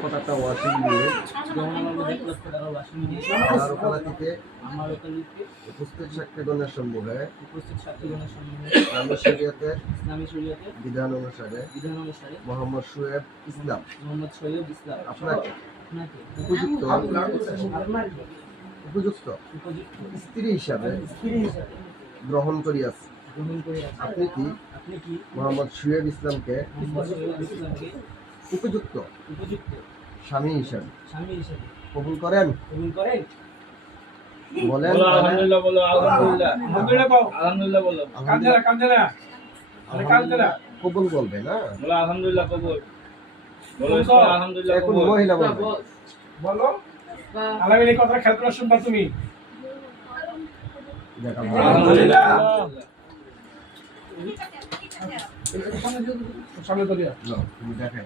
লক্ষ টাকা ওয়াশিং নিয়ে আমার ওকালতিতে উপস্থিত সাক্ষীগণের সম্মুখে ইসলামী শরীয়তের বিধান অনুসারে মোহাম্মদ শোয়েব ইসলাম আপনাকে উপযুক্ত স্ত্রী হিসাবে গ্রহণ করিয়াছি। আপনি কি মোহাম্মদ শোয়েব ইসলামকে উপযুক্ত স্বামী হিসাবে কবুল করেন? বলেন। আলহামদুলিল্লাহ বলো। আলহামদুলিল্লাহ। আলহামদুলিল্লাহ বলো। কবুল বলবে না? বলো আলহামদুলিল্লাহ কবুল। বলো আলহামদুলিল্লাহ এখন কবুল। মহিলা বলবে। বলো আলামিনের কথা খেয়াল করে শুনবা তুমি। আলহামদুলিল্লাহ। সামনে তো দিয়া তুমি দেখাই।